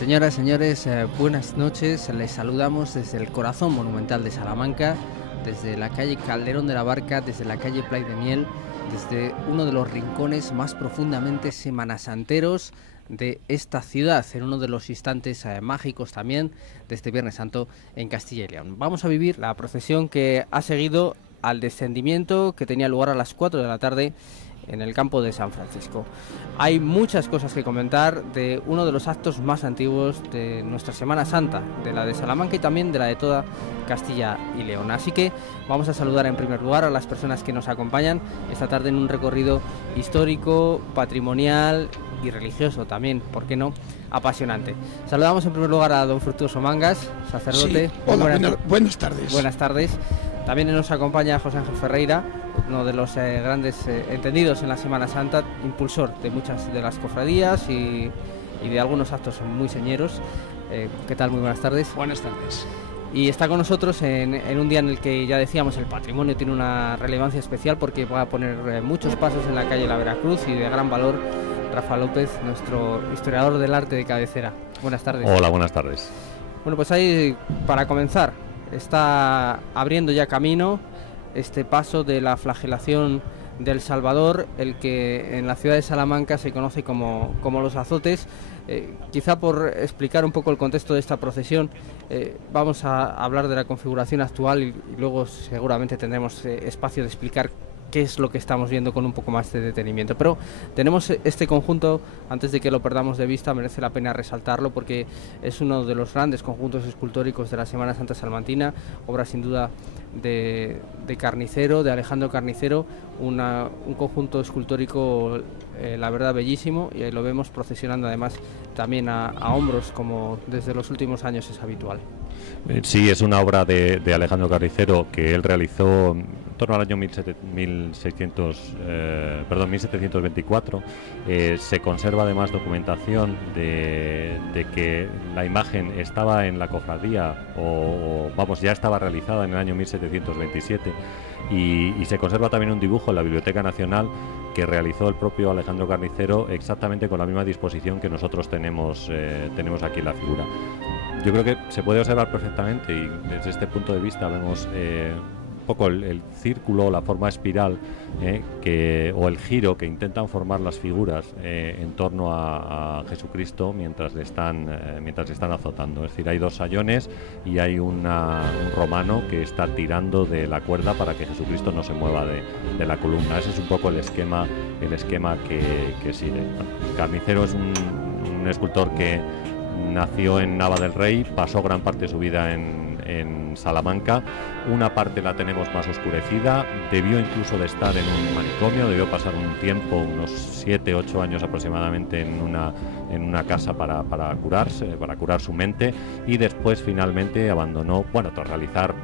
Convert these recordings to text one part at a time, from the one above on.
Señoras, señores, buenas noches. Les saludamos desde el corazón monumental de Salamanca, desde la calle Calderón de la Barca, desde la calle Play de Miel, desde uno de los rincones más profundamente semanasanteros de esta ciudad, en uno de los instantes mágicos también de este Viernes Santo en Castilla y León. Vamos a vivir la procesión que ha seguido al descendimiento que tenía lugar a las 4 de la tarde en el campo de San Francisco. Hay muchas cosas que comentar de uno de los actos más antiguos de nuestra Semana Santa, de la de Salamanca y también de la de toda Castilla y León. Así que vamos a saludar en primer lugar a las personas que nos acompañan esta tarde en un recorrido histórico, patrimonial y religioso también, ¿por qué no?, apasionante. Saludamos en primer lugar a don Fructuoso Mangas, sacerdote. Sí. Hola, buenas tardes. Buenas tardes. También nos acompaña José Ángel Ferreira, uno de los grandes entendidos en la Semana Santa, impulsor de muchas de las cofradías y de algunos actos muy señeros. ¿Qué tal? Muy buenas tardes. Buenas tardes. Y está con nosotros en un día en el que ya decíamos el patrimonio tiene una relevancia especial porque va a poner muchos pasos en la calle La Veracruz y de gran valor, Rafa López, nuestro historiador del arte de cabecera. Buenas tardes. Hola, buenas tardes. Bueno, pues ahí, para comenzar, está abriendo ya camino este paso de la flagelación del Salvador, el que en la ciudad de Salamanca se conoce como los azotes. Quizá por explicar un poco el contexto de esta procesión, vamos a hablar de la configuración actual y luego seguramente tendremos espacio de explicar qué es lo que estamos viendo con un poco más de detenimiento. Pero tenemos este conjunto, antes de que lo perdamos de vista, merece la pena resaltarlo porque es uno de los grandes conjuntos escultóricos de la Semana Santa salmantina, obra sin duda de Carnicero, de Alejandro Carnicero, un conjunto escultórico, la verdad, bellísimo, y lo vemos procesionando además también a hombros, como desde los últimos años es habitual. Sí, es una obra de Alejandro Carnicero que él realizó en torno al año 1724. Se conserva además documentación de que la imagen estaba en la cofradía ya estaba realizada en el año 1727 y se conserva también un dibujo en la Biblioteca Nacional que realizó el propio Alejandro Carnicero exactamente con la misma disposición que nosotros tenemos aquí en la figura. Yo creo que se puede observar perfectamente y desde este punto de vista vemos un poco el círculo, la forma espiral o el giro que intentan formar las figuras en torno a Jesucristo mientras le están azotando. Es decir, hay dos sayones y hay un romano que está tirando de la cuerda para que Jesucristo no se mueva de la columna. Ese es un poco el esquema que sigue. Carnicero es un escultor que nació en Nava del Rey, pasó gran parte de su vida en Salamanca. Una parte la tenemos más oscurecida, debió incluso de estar en un manicomio, debió pasar un tiempo, unos 7-8 años aproximadamente en una casa para curarse, para curar su mente, y después finalmente abandonó, tras realizar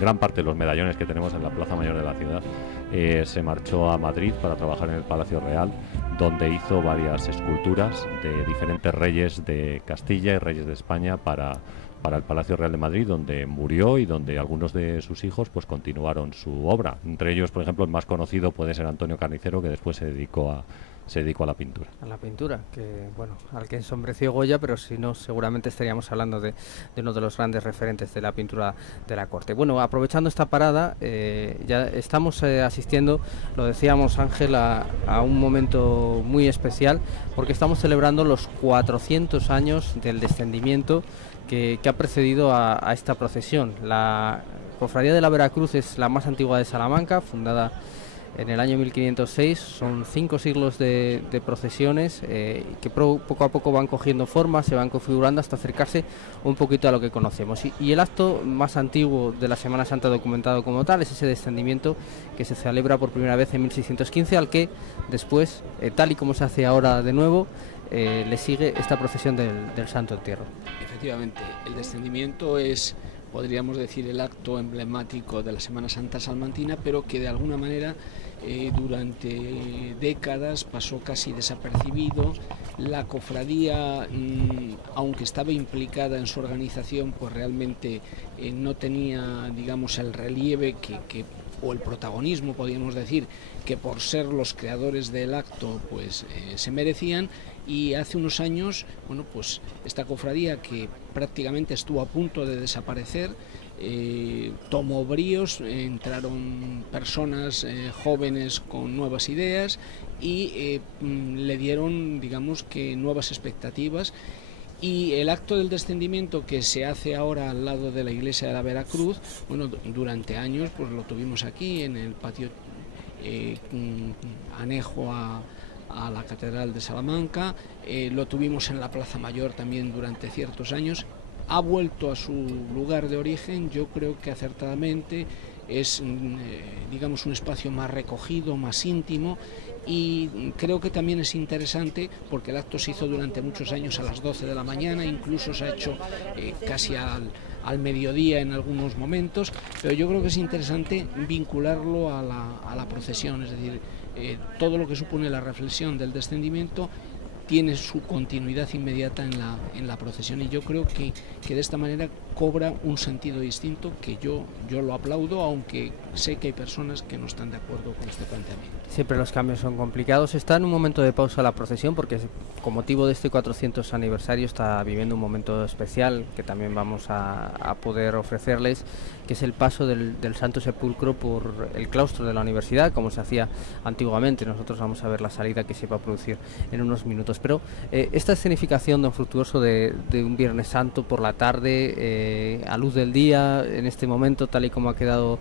gran parte de los medallones que tenemos en la Plaza Mayor de la ciudad, se marchó a Madrid para trabajar en el Palacio Real, donde hizo varias esculturas de diferentes reyes de Castilla y reyes de España para el Palacio Real de Madrid, donde murió y donde algunos de sus hijos pues continuaron su obra. Entre ellos, por ejemplo, el más conocido puede ser Antonio Carnicero, que después se dedicó a la pintura. A la pintura, al que ensombreció Goya, pero si no, seguramente estaríamos hablando de uno de los grandes referentes de la pintura de la corte. Bueno, aprovechando esta parada, ya estamos asistiendo, lo decíamos Ángel, a un momento muy especial, porque estamos celebrando los 400 años del descendimiento que ha precedido a esta procesión. La Cofradía de la Veracruz es la más antigua de Salamanca, fundada en el año 1506, son 5 siglos de procesiones que poco a poco van cogiendo forma, se van configurando hasta acercarse un poquito a lo que conocemos. Y el acto más antiguo de la Semana Santa documentado como tal es ese descendimiento que se celebra por primera vez en 1615, al que después, tal y como se hace ahora de nuevo, le sigue esta procesión del Santo Entierro. Efectivamente, el descendimiento es, podríamos decir, el acto emblemático de la Semana Santa salmantina, pero que de alguna manera durante décadas pasó casi desapercibido. La cofradía, aunque estaba implicada en su organización, pues realmente no tenía, digamos, el relieve que o el protagonismo, podríamos decir, que por ser los creadores del acto pues se merecían. Y hace unos años, bueno, pues esta cofradía, que prácticamente estuvo a punto de desaparecer, tomó bríos, entraron personas jóvenes con nuevas ideas y le dieron, digamos, que nuevas expectativas. Y el acto del descendimiento que se hace ahora al lado de la iglesia de la Veracruz, bueno, durante años pues lo tuvimos aquí en el patio anejo a la Catedral de Salamanca, lo tuvimos en la Plaza Mayor también durante ciertos años. Ha vuelto a su lugar de origen, yo creo que acertadamente. Es, digamos, un espacio más recogido, más íntimo, y creo que también es interesante porque el acto se hizo durante muchos años a las 12 de la mañana, incluso se ha hecho casi al mediodía en algunos momentos, pero yo creo que es interesante vincularlo a la procesión, es decir, todo lo que supone la reflexión del descendimiento tiene su continuidad inmediata en la procesión, y yo creo que de esta manera cobra un sentido distinto, que yo lo aplaudo, aunque sé que hay personas que no están de acuerdo con este planteamiento. Siempre los cambios son complicados. Está en un momento de pausa la procesión porque con motivo de este 400 aniversario está viviendo un momento especial que también vamos a poder ofrecerles, que es el paso del Santo Sepulcro por el claustro de la universidad, como se hacía antiguamente. Nosotros vamos a ver la salida que se va a producir en unos minutos. Pero esta escenificación, don Fructuoso, de un Viernes Santo por la tarde, a luz del día, en este momento, tal y como ha quedado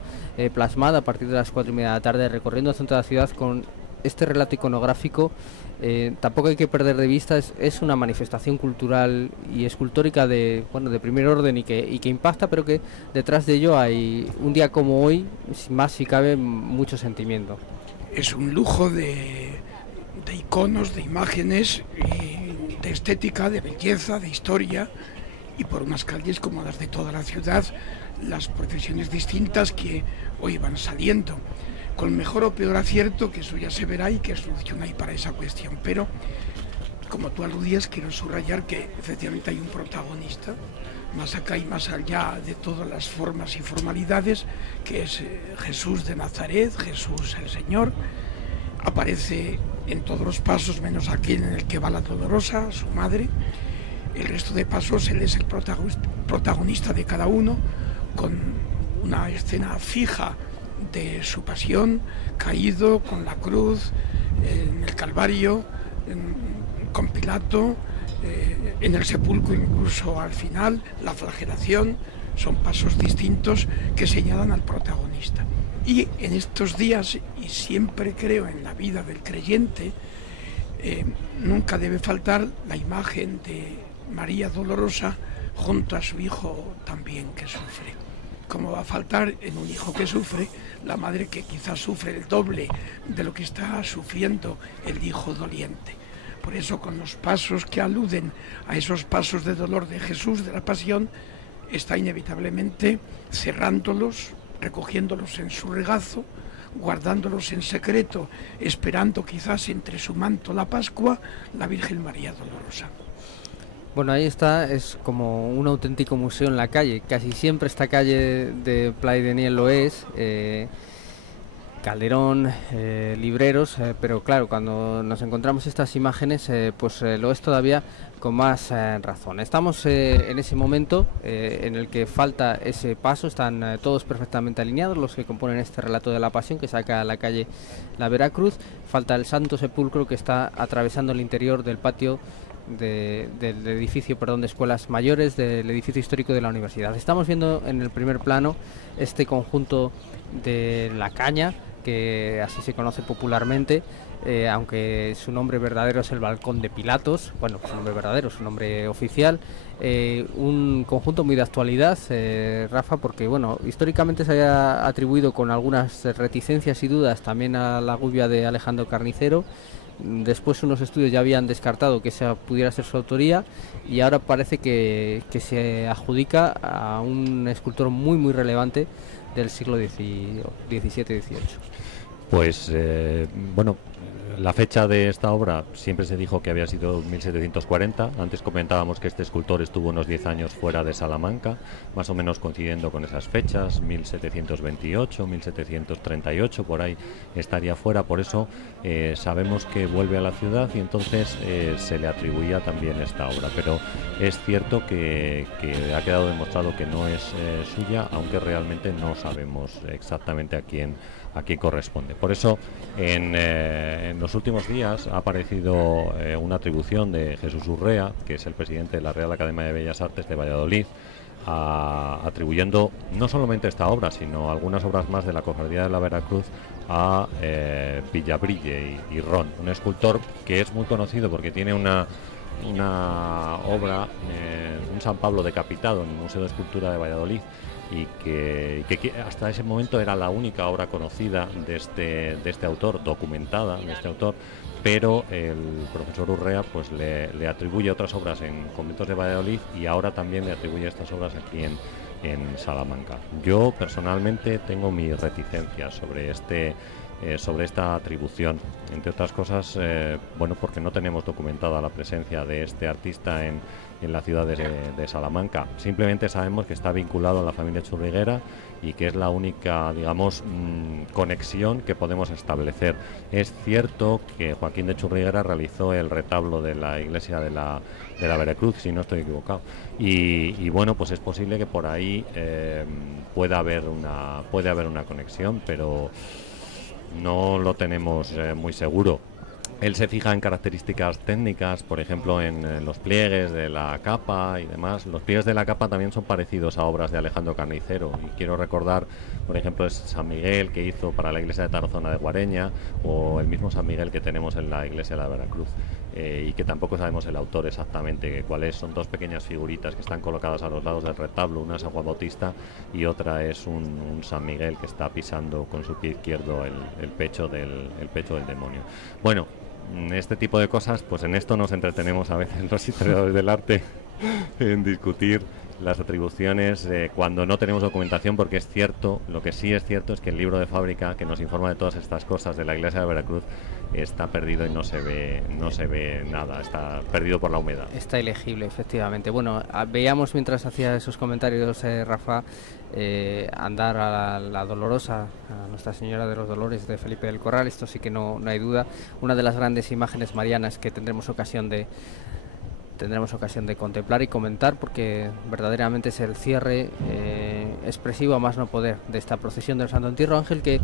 plasmada a partir de las 4:30 de la tarde, recorriendo el centro de la ciudad con este relato iconográfico, tampoco hay que perder de vista, es una manifestación cultural y escultórica de primer orden y que impacta, pero que detrás de ello hay, un día como hoy, más si cabe, mucho sentimiento. Es un lujo de iconos, de imágenes, de estética, de belleza, de historia, y por unas calles como las de toda la ciudad, las procesiones distintas que hoy van saliendo, con mejor o peor acierto, que eso ya se verá y qué solución hay para esa cuestión. Pero, como tú aludías, quiero subrayar que efectivamente hay un protagonista, más acá y más allá de todas las formas y formalidades, que es Jesús de Nazaret, Jesús el Señor. Aparece en todos los pasos, menos aquel en el que va la Dolorosa, su madre. El resto de pasos él es el protagonista de cada uno, con una escena fija de su pasión, caído con la cruz, en el Calvario, con Pilato, en el sepulcro incluso al final, la flagelación. Son pasos distintos que señalan al protagonista. Y en estos días, y siempre creo en la vida del creyente, nunca debe faltar la imagen de María Dolorosa junto a su hijo también que sufre. ¿Cómo va a faltar en un hijo que sufre la madre que quizás sufre el doble de lo que está sufriendo el hijo doliente? Por eso, con los pasos que aluden a esos pasos de dolor de Jesús, de la pasión, está inevitablemente cerrándolos, recogiéndolos en su regazo, guardándolos en secreto, esperando quizás entre su manto la Pascua, la Virgen María Dolorosa. Bueno, ahí está, es como un auténtico museo en la calle. Casi siempre esta calle de Playa de Niel lo es, Calderón, Libreros, pero claro, cuando nos encontramos estas imágenes, pues lo es todavía con más razón. Estamos en ese momento en el que falta ese paso, están todos perfectamente alineados los que componen este relato de la Pasión que saca a la calle la Veracruz. Falta el Santo Sepulcro que está atravesando el interior del patio del edificio, de Escuelas Mayores, del edificio histórico de la universidad. Estamos viendo en el primer plano este conjunto de La Caña, que así se conoce popularmente, aunque su nombre verdadero es el Balcón de Pilatos. Bueno, su nombre verdadero, su nombre oficial. Un conjunto muy de actualidad, Rafa, porque bueno, históricamente se había atribuido con algunas reticencias y dudas también a la gubia de Alejandro Carnicero. Después unos estudios ya habían descartado que esa pudiera ser su autoría, y ahora parece que se adjudica a un escultor muy muy relevante del siglo XVII-XVIII. Pues bueno, La fecha de esta obra siempre se dijo que había sido 1740. Antes comentábamos que este escultor estuvo unos 10 años fuera de Salamanca, más o menos coincidiendo con esas fechas, 1728, 1738, por ahí estaría fuera. Por eso sabemos que vuelve a la ciudad y entonces se le atribuía también esta obra. Pero es cierto que ha quedado demostrado que no es suya, aunque realmente no sabemos exactamente a quién corresponde. Por eso en los últimos días ha aparecido una atribución de Jesús Urrea, que es el presidente de la Real Academia de Bellas Artes de Valladolid, atribuyendo no solamente esta obra, sino algunas obras más de la Cofradía de la Veracruz a Villabrille y Ron, un escultor que es muy conocido porque tiene una obra, un San Pablo decapitado en el Museo de Escultura de Valladolid, y que hasta ese momento era la única obra conocida de este autor, documentada de este autor, pero el profesor Urrea pues le atribuye otras obras en conventos de Valladolid y ahora también le atribuye estas obras aquí en Salamanca. Yo personalmente tengo mis reticencias sobre esta atribución, entre otras cosas, porque no tenemos documentada la presencia de este artista en la ciudad de Salamanca. Simplemente sabemos que está vinculado a la familia Churriguera y que es la única, digamos, conexión que podemos establecer. Es cierto que Joaquín de Churriguera realizó el retablo de la iglesia de la Veracruz, si no estoy equivocado, y bueno, pues es posible que por ahí pueda haber una conexión, pero no lo tenemos muy seguro. Él se fija en características técnicas, por ejemplo en los pliegues de la capa y demás. Los pliegues de la capa también son parecidos a obras de Alejandro Carnicero, y quiero recordar, por ejemplo, es San Miguel que hizo para la iglesia de Tarazona de Guareña, o el mismo San Miguel que tenemos en la iglesia de la Veracruz, y que tampoco sabemos el autor exactamente cuál es. Son dos pequeñas figuritas que están colocadas a los lados del retablo, una es San Juan Bautista y otra es un San Miguel que está pisando con su pie izquierdo el pecho del demonio. Bueno, este tipo de cosas, pues en esto nos entretenemos a veces los historiadores del arte en discutir las atribuciones cuando no tenemos documentación, porque es cierto, lo que sí es cierto es que el libro de fábrica que nos informa de todas estas cosas de la iglesia de Veracruz está perdido y no se ve nada, está perdido por la humedad. Está ilegible, efectivamente. Bueno, veíamos mientras hacía esos comentarios Rafa, andar a la Dolorosa, a Nuestra Señora de los Dolores de Felipe del Corral. Esto sí que no hay duda, una de las grandes imágenes marianas que tendremos ocasión de contemplar y comentar, porque verdaderamente es el cierre expresivo a más no poder de esta procesión del Santo Entierro, Ángel, que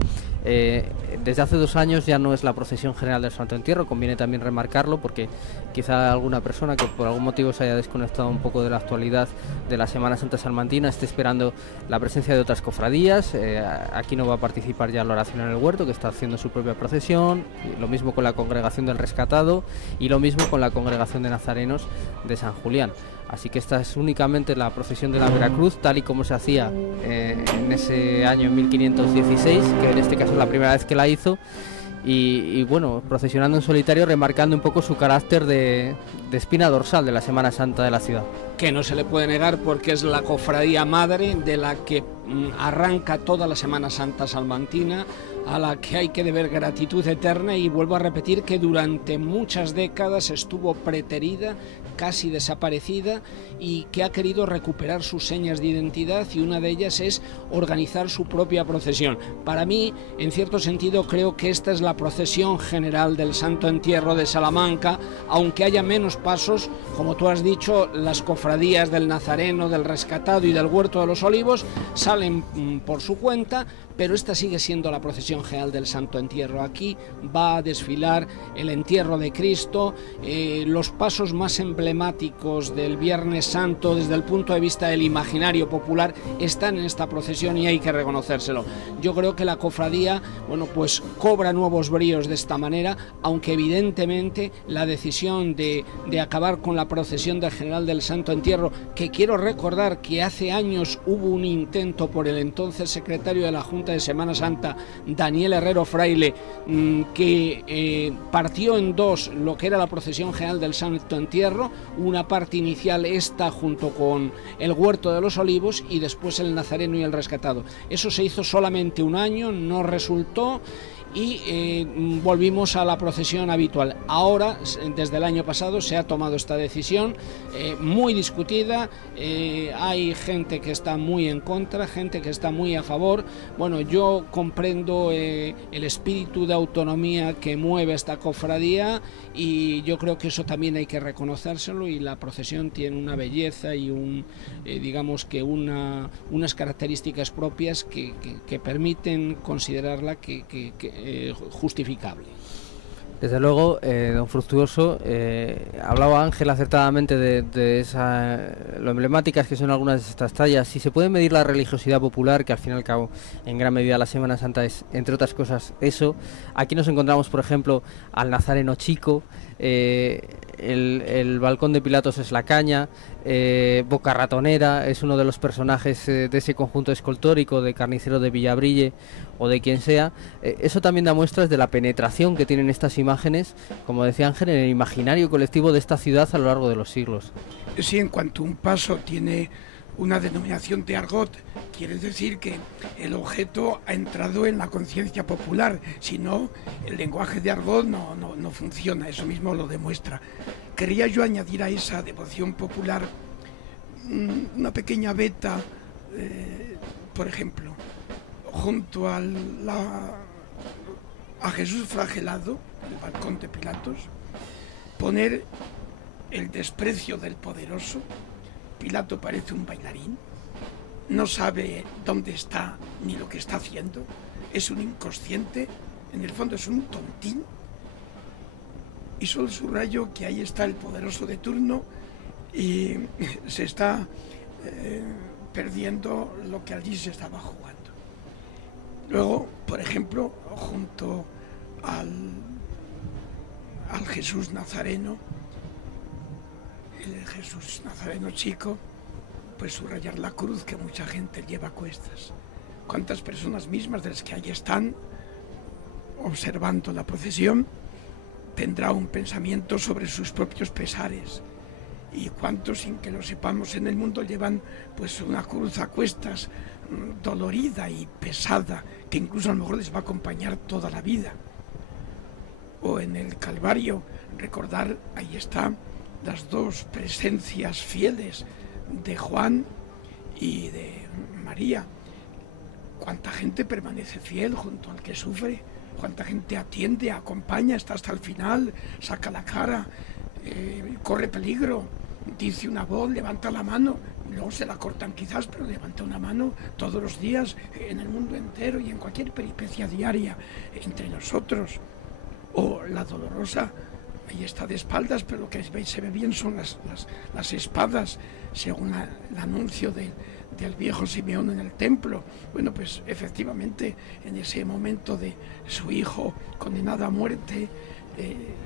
desde hace 2 años ya no es la procesión general del Santo Entierro. Conviene también remarcarlo, porque quizá alguna persona que por algún motivo se haya desconectado un poco de la actualidad de la Semana Santa salmantina esté esperando la presencia de otras cofradías. Aquí no va a participar ya la Oración en el Huerto, que está haciendo su propia procesión, lo mismo con la Congregación del Rescatado y lo mismo con la Congregación de Nazarenos de San Julián. Así que esta es únicamente la procesión de la Veracruz, tal y como se hacía en ese año 1516, que en este caso es la primera vez que la hizo, y bueno, procesionando en solitario, remarcando un poco su carácter de espina dorsal de la Semana Santa de la ciudad. Que no se le puede negar, porque es la cofradía madre de la que arranca toda la Semana Santa salmantina, a la que hay que deber gratitud eterna, y vuelvo a repetir que durante muchas décadas estuvo preterida, casi desaparecida, y que ha querido recuperar sus señas de identidad, y una de ellas es organizar su propia procesión. Para mí, en cierto sentido, creo que esta es la procesión general del Santo Entierro de Salamanca, aunque haya menos pasos, como tú has dicho, las cofradías del Nazareno, del Rescatado y del Huerto de los Olivos salen por su cuenta, pero esta sigue siendo la procesión general del Santo Entierro. Aquí va a desfilar el entierro de Cristo, los pasos más emblemáticos del Viernes Santo desde el punto de vista del imaginario popular están en esta procesión, y hay que reconocérselo. Yo creo que la cofradía, bueno, pues cobra nuevos bríos de esta manera, aunque evidentemente la decisión de acabar con la procesión del General del Santo Entierro, que quiero recordar que hace años hubo un intento por el entonces secretario de la Junta de Semana Santa, Daniel Herrero Fraile, que partió en dos lo que era la procesión general del Santo Entierro, una parte inicial esta junto con el Huerto de los Olivos y después el Nazareno y el Rescatado. Eso se hizo solamente un año, no resultó, y volvimos a la procesión habitual. Ahora, desde el año pasado, se ha tomado esta decisión muy discutida. Hay gente que está muy en contra, gente que está muy a favor. Bueno, yo comprendo el espíritu de autonomía que mueve esta cofradía, y yo creo que eso también hay que reconocérselo, y la procesión tiene una belleza y digamos que unas características propias que permiten considerarla justificable. Desde luego, don Fructuoso, hablaba Ángel acertadamente de lo emblemáticas que son algunas de estas tallas. Si se puede medir la religiosidad popular, que al fin y al cabo en gran medida la Semana Santa es, entre otras cosas, eso. Aquí nos encontramos, por ejemplo, al Nazareno Chico, el balcón de Pilatos es la caña, Boca Ratonera es uno de los personajes de ese conjunto escultórico de Carnicero de Villabrille o de quien sea. Eso también da muestras de la penetración que tienen estas imágenes, como decía Ángel, en el imaginario colectivo de esta ciudad a lo largo de los siglos. Sí, en cuanto un paso tiene una denominación de argot, quiere decir que el objeto ha entrado en la conciencia popular, si no, el lenguaje de argot no funciona, eso mismo lo demuestra. Quería yo añadir a esa devoción popular una pequeña veta, por ejemplo, junto a Jesús flagelado, el balcón de Pilatos, poner el desprecio del poderoso. Pilato parece un bailarín, no sabe dónde está ni lo que está haciendo, es un inconsciente, en el fondo es un tontín, y solo subrayo que ahí está el poderoso de turno y se está perdiendo lo que allí se estaba jugando. Luego, por ejemplo, junto al Jesús Nazareno, el Jesús Nazareno Chico, pues subrayar la cruz que mucha gente lleva a cuestas. ¿Cuántas personas mismas de las que allí están observando la procesión tendrá un pensamiento sobre sus propios pesares? ¿Y cuántos, sin que lo sepamos, en el mundo llevan pues una cruz a cuestas, dolorida y pesada, que incluso a lo mejor les va a acompañar toda la vida? O en el Calvario, recordar, ahí está, las dos presencias fieles de Juan y de María. ¿Cuánta gente permanece fiel junto al que sufre? ¿Cuánta gente atiende, acompaña, está hasta el final, saca la cara, corre peligro, dice una voz, levanta la mano, luego se la cortan quizás, pero levanta una mano todos los días en el mundo entero y en cualquier peripecia diaria entre nosotros? O la dolorosa, ahí está de espaldas, pero lo que se ve bien son las espadas, según el anuncio del viejo Simeón en el templo. Bueno, pues efectivamente, en ese momento de su hijo condenado a muerte,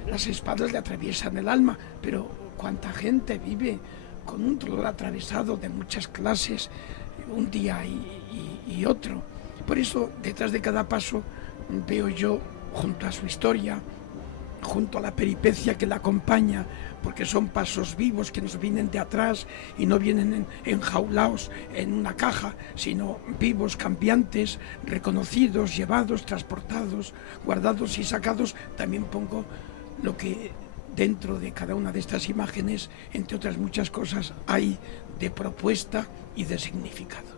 las espadas le atraviesan el alma, pero cuánta gente vive con un dolor atravesado de muchas clases, un día y otro. Por eso, detrás de cada paso, veo yo, junto a su historia, junto a la peripecia que la acompaña, porque son pasos vivos que nos vienen de atrás y no vienen enjaulados en una caja, sino vivos, cambiantes, reconocidos, llevados, transportados, guardados y sacados. También pongo lo que dentro de cada una de estas imágenes, entre otras muchas cosas, hay de propuesta y de significado.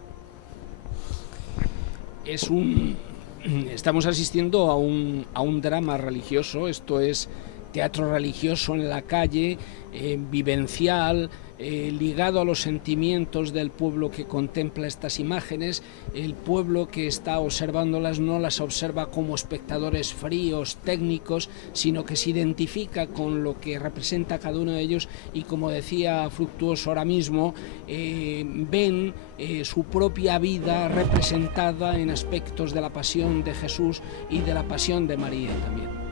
Estamos asistiendo a un drama religioso. Esto es teatro religioso en la calle, vivencial, ligado a los sentimientos del pueblo que contempla estas imágenes. El pueblo que está observándolas no las observa como espectadores fríos, técnicos, sino que se identifica con lo que representa cada uno de ellos, y como decía Fructuoso ahora mismo, ven su propia vida representada en aspectos de la pasión de Jesús y de la pasión de María también.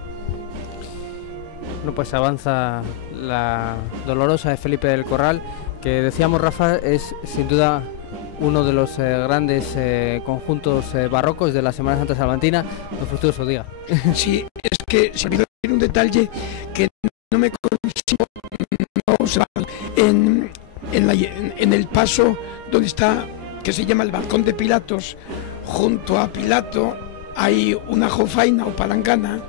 Bueno, pues avanza la Dolorosa de Felipe del Corral, que decíamos, Rafa, es sin duda uno de los grandes conjuntos barrocos de la Semana Santa salmantina. Don Fructuoso, diga. Sí, es que se me olvidó decir un detalle que no me consigo no observar. En el paso donde está, que se llama el balcón de Pilatos, junto a Pilato, hay una jofaina o palangana,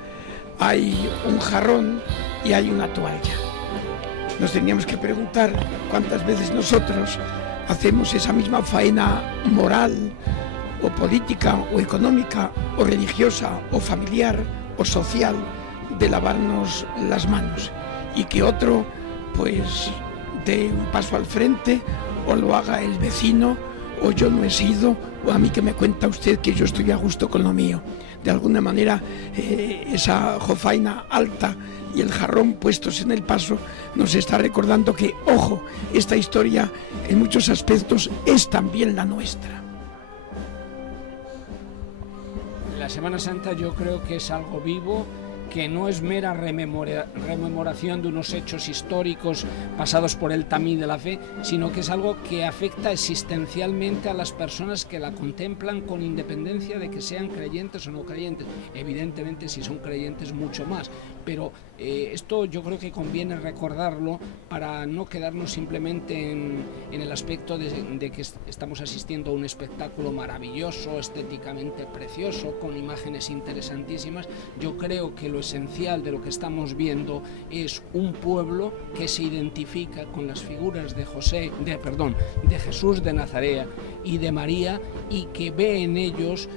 hay un jarrón y hay una toalla. Nos teníamos que preguntar cuántas veces nosotros hacemos esa misma faena moral o política o económica o religiosa o familiar o social de lavarnos las manos, y que otro pues dé un paso al frente, o lo haga el vecino, o yo no he sido, o a mí que me cuenta usted que yo estoy a gusto con lo mío. De alguna manera esa jofaina alta y el jarrón puestos en el paso nos está recordando que, ojo, esta historia en muchos aspectos es también la nuestra. La Semana Santa yo creo que es algo vivo, que no es mera rememoración de unos hechos históricos pasados por el tamiz de la fe, sino que es algo que afecta existencialmente a las personas que la contemplan, con independencia de que sean creyentes o no creyentes. Evidentemente, si son creyentes, mucho más, pero esto yo creo que conviene recordarlo para no quedarnos simplemente en el aspecto de que estamos asistiendo a un espectáculo maravilloso, estéticamente precioso, con imágenes interesantísimas. Yo creo que lo esencial de lo que estamos viendo es un pueblo que se identifica con las figuras de Jesús de Nazaret y de María, y que ve en ellos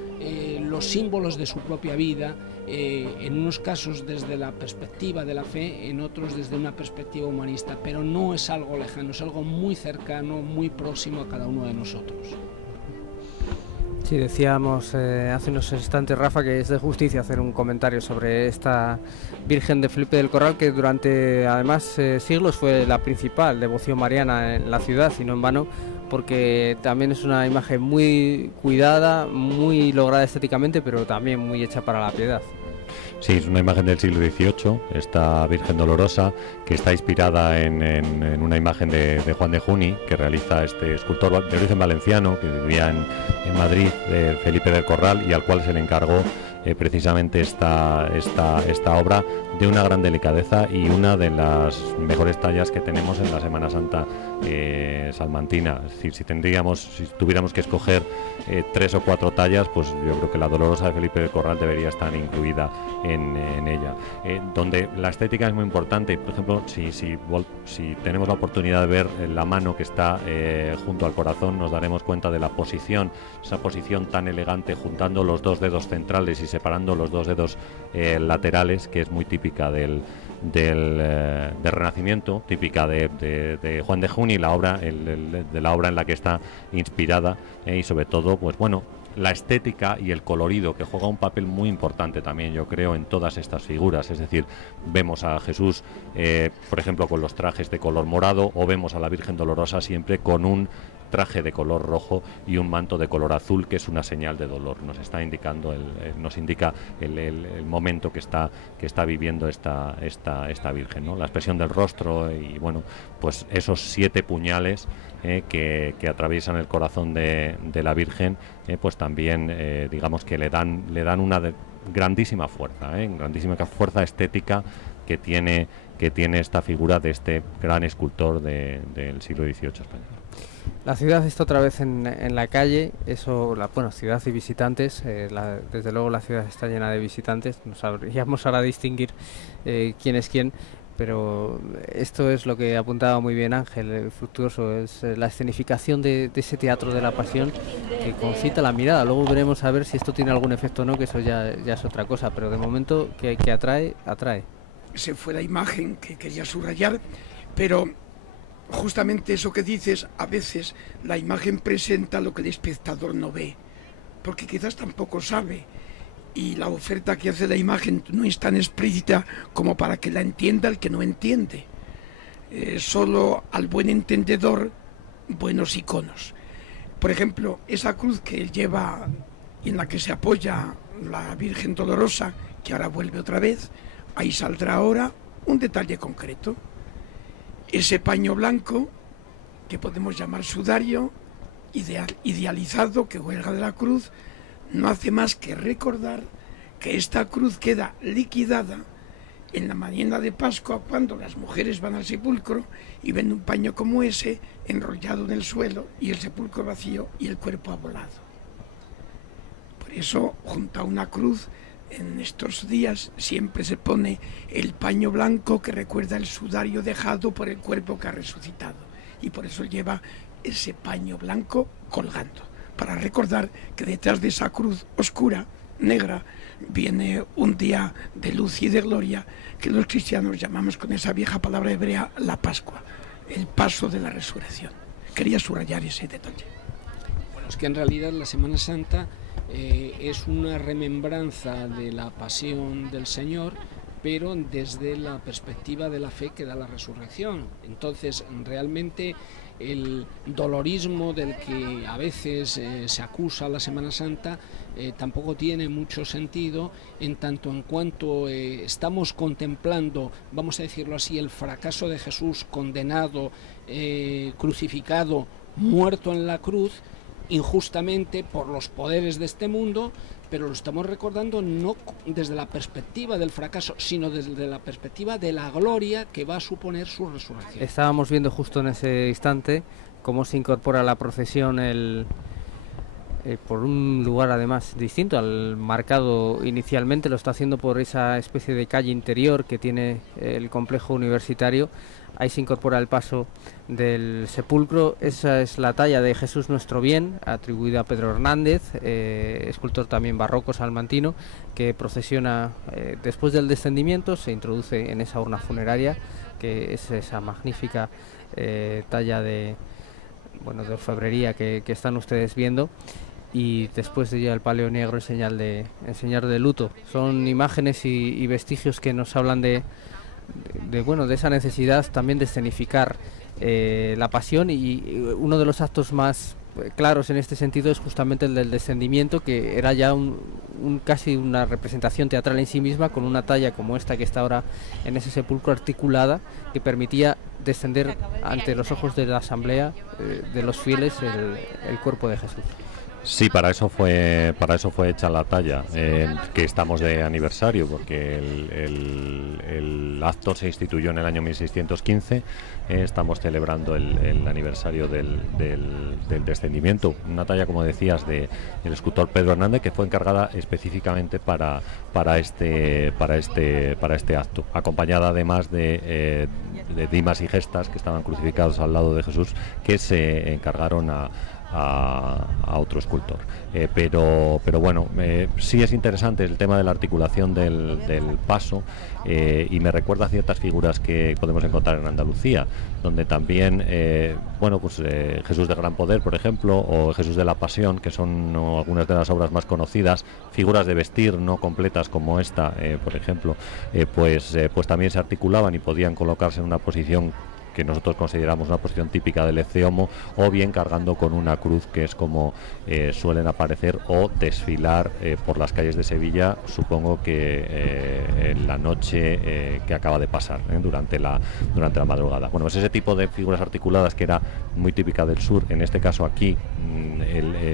los símbolos de su propia vida, en unos casos desde la perspectiva de la fe, en otros desde una perspectiva humanista, pero no es algo lejano, es algo muy cercano, muy próximo a cada uno de nosotros. Sí, decíamos hace unos instantes, Rafa, que es de justicia hacer un comentario sobre esta Virgen de Felipe del Corral, que durante además siglos fue la principal devoción mariana en la ciudad, y no en vano, porque también es una imagen muy cuidada, muy lograda estéticamente, pero también muy hecha para la piedad. Sí, es una imagen del siglo XVIII, esta Virgen Dolorosa, que está inspirada en una imagen de Juan de Juni, que realiza este escultor de origen valenciano, que vivía en Madrid, Felipe del Corral, y al cual se le encargó precisamente esta obra de una gran delicadeza y una de las mejores tallas que tenemos en la Semana Santa salmantina. Es decir, si tuviéramos que escoger 3 o 4 tallas, pues yo creo que la Dolorosa de Felipe del Corral debería estar incluida en ella. Donde la estética es muy importante. Por ejemplo, si tenemos la oportunidad de ver la mano que está junto al corazón, nos daremos cuenta de la posición, esa posición tan elegante, juntando los 2 dedos centrales y separando los 2 dedos laterales, que es muy típica del Renacimiento, típica de Juan de Juni, de la obra en la que está inspirada, y sobre todo, pues bueno, la estética y el colorido, que juega un papel muy importante también, yo creo, en todas estas figuras. Es decir, vemos a Jesús, por ejemplo, con los trajes de color morado, o vemos a la Virgen Dolorosa siempre con un traje de color rojo y un manto de color azul, que es una señal de dolor. Nos está indicando nos indica el momento que está viviendo esta Virgen, ¿no? La expresión del rostro y bueno, pues esos 7 puñales que atraviesan el corazón de la Virgen, pues también digamos que le dan una grandísima fuerza estética que tiene esta figura de este gran escultor del siglo XVIII español. La ciudad está otra vez en la calle, ciudad y visitantes. Desde luego la ciudad está llena de visitantes, no sabríamos ahora distinguir quién es quién, pero esto es lo que apuntaba muy bien Ángel Fructuoso, es la escenificación de ese teatro de la pasión que concita la mirada. Luego veremos a ver si esto tiene algún efecto o no, que eso ya es otra cosa, pero de momento que atrae. Esa fue la imagen que quería subrayar, pero justamente eso que dices, a veces la imagen presenta lo que el espectador no ve, porque quizás tampoco sabe, y la oferta que hace la imagen no es tan explícita como para que la entienda el que no entiende. Solo al buen entendedor, buenos iconos. Por ejemplo, esa cruz que él lleva y en la que se apoya la Virgen Dolorosa, que ahora vuelve otra vez, ahí saldrá ahora un detalle concreto. Ese paño blanco, que podemos llamar sudario, idealizado, que cuelga de la cruz, no hace más que recordar que esta cruz queda liquidada en la mañana de Pascua, cuando las mujeres van al sepulcro y ven un paño como ese enrollado en el suelo y el sepulcro vacío y el cuerpo ha volado. Por eso, junto a una cruz, en estos días siempre se pone el paño blanco que recuerda el sudario dejado por el cuerpo que ha resucitado. Y por eso lleva ese paño blanco colgando, para recordar que detrás de esa cruz oscura, negra, viene un día de luz y de gloria que los cristianos llamamos con esa vieja palabra hebrea la Pascua, el paso de la resurrección. Quería subrayar ese detalle. Bueno, es que en realidad la Semana Santa es una remembranza de la pasión del Señor, pero desde la perspectiva de la fe que da la resurrección. Entonces, realmente el dolorismo del que a veces se acusa a la Semana Santa tampoco tiene mucho sentido, en tanto en cuanto estamos contemplando, vamos a decirlo así, el fracaso de Jesús condenado, crucificado, muerto en la cruz, injustamente por los poderes de este mundo, pero lo estamos recordando no desde la perspectiva del fracaso, sino desde la perspectiva de la gloria que va a suponer su resurrección. Estábamos viendo justo en ese instante cómo se incorpora a la procesión por un lugar además distinto al marcado inicialmente. Lo está haciendo por esa especie de calle interior que tiene el complejo universitario. Ahí se incorpora el paso del sepulcro. Esa es la talla de Jesús Nuestro Bien, atribuida a Pedro Hernández, escultor también barroco salmantino, que procesiona después del descendimiento, se introduce en esa urna funeraria, que es esa magnífica talla de orfebrería que están ustedes viendo. Y después de ella el palio negro en señal de luto. Son imágenes y vestigios que nos hablan de esa necesidad también de escenificar la pasión, y uno de los actos más claros en este sentido es justamente el del descendimiento, que era ya casi una representación teatral en sí misma, con una talla como esta que está ahora en ese sepulcro articulada, que permitía descender ante los ojos de la asamblea de los fieles el cuerpo de Jesús. Sí, para eso fue hecha la talla, que estamos de aniversario, porque el acto se instituyó en el año 1615, estamos celebrando el aniversario del descendimiento. Una talla, como decías, del escultor Pedro Hernández, que fue encargada específicamente para este acto, acompañada además de Dimas y Gestas, que estaban crucificados al lado de Jesús, que se encargaron a otro escultor, pero bueno, sí es interesante el tema de la articulación del paso, y me recuerda a ciertas figuras que podemos encontrar en Andalucía, donde también Jesús de Gran Poder, por ejemplo, o Jesús de la Pasión, que son algunas de las obras más conocidas, figuras de vestir no completas como esta, por ejemplo, pues también se articulaban y podían colocarse en una posición que nosotros consideramos una posición típica del Ecce Homo, o bien cargando con una cruz, que es como suelen aparecer o desfilar por las calles de Sevilla, supongo que en la noche que acaba de pasar, durante la madrugada. Bueno, pues ese tipo de figuras articuladas, que era muy típica del sur, en este caso aquí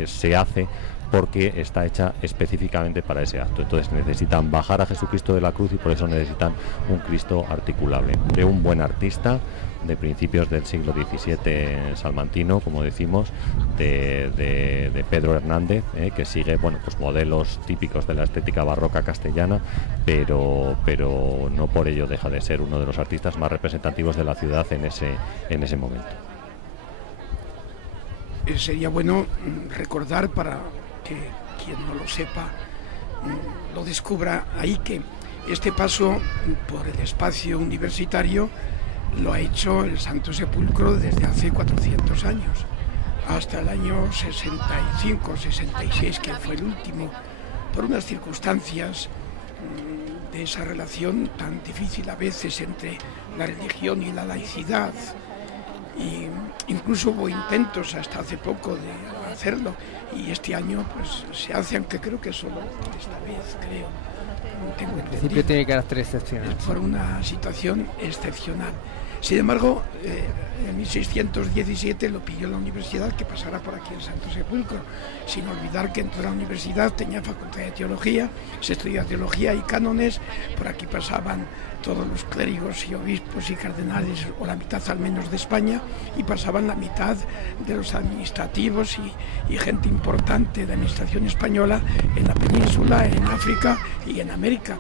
se hace porque está hecha específicamente para ese acto. Entonces necesitan bajar a Jesucristo de la cruz, y por eso necesitan un Cristo articulable, de un buen artista de principios del siglo XVII salmantino, como decimos, de Pedro Hernández, que sigue modelos típicos de la estética barroca castellana, pero no por ello deja de ser uno de los artistas más representativos de la ciudad en ese momento. Sería bueno recordar, para que quien no lo sepa lo descubra ahí, que este paso por el espacio universitario lo ha hecho el Santo Sepulcro desde hace 400 años, hasta el año 65, 66, que fue el último, por unas circunstancias de esa relación tan difícil a veces entre la religión y la laicidad. Y incluso hubo intentos hasta hace poco de hacerlo, y este año pues se hace, aunque creo que solo esta vez, creo, no tengo entendido. En principio tiene carácter excepcional. Es por una situación excepcional. Sin embargo, en 1617 lo pilló la universidad que pasara por aquí el Santo Sepulcro, sin olvidar que dentro de la universidad tenía facultad de teología, se estudia teología y cánones, por aquí pasaban todos los clérigos y obispos y cardenales, o la mitad al menos de España, y pasaban la mitad de los administrativos y gente importante de administración española en la península, en África y en América,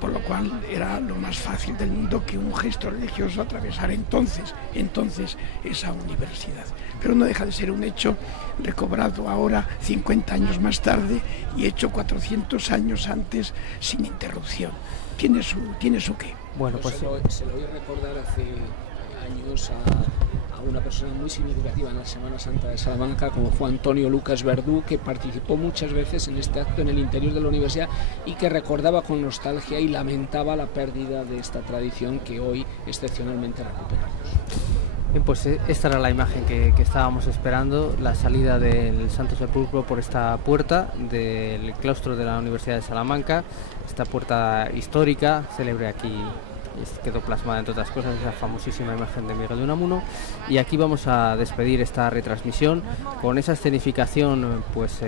por lo cual era lo más fácil del mundo que un gesto religioso atravesara entonces esa universidad. Pero no deja de ser un hecho recobrado ahora 50 años más tarde y hecho 400 años antes sin interrupción. Tiene su qué. Bueno, pues se lo voy a recordar hace años a una persona muy significativa en la Semana Santa de Salamanca, como fue Antonio Lucas Verdú, que participó muchas veces en este acto en el interior de la universidad y que recordaba con nostalgia y lamentaba la pérdida de esta tradición que hoy excepcionalmente recuperamos. Bien, pues esta era la imagen que estábamos esperando, la salida del Santo Sepulcro por esta puerta del claustro de la Universidad de Salamanca, esta puerta histórica, célebre aquí, quedó plasmada entre otras cosas esa famosísima imagen de Miguel de Unamuno, y aquí vamos a despedir esta retransmisión con esa escenificación pues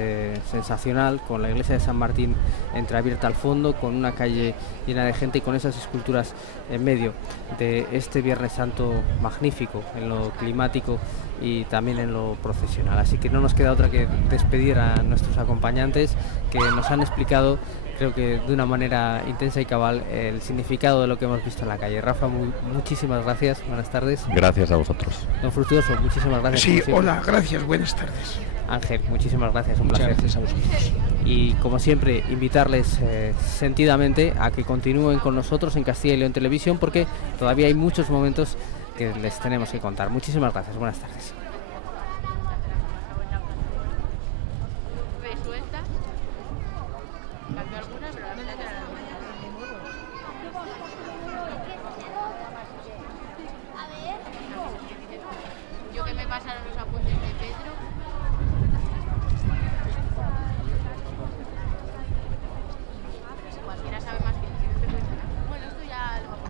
sensacional, con la iglesia de San Martín entreabierta al fondo, con una calle llena de gente y con esas esculturas en medio de este Viernes Santo magnífico en lo climático y también en lo procesional. Así que no nos queda otra que despedir a nuestros acompañantes que nos han explicado, creo que de una manera intensa y cabal, el significado de lo que hemos visto en la calle. Rafa, muchísimas gracias, buenas tardes. Gracias a vosotros. Don Fructuoso, muchísimas gracias. Sí, hola, gracias, buenas tardes. Ángel, muchísimas gracias, un placer. Muchas gracias a vosotros. Y como siempre, invitarles sentidamente a que continúen con nosotros en Castilla y León Televisión, porque todavía hay muchos momentos que les tenemos que contar. Muchísimas gracias, buenas tardes.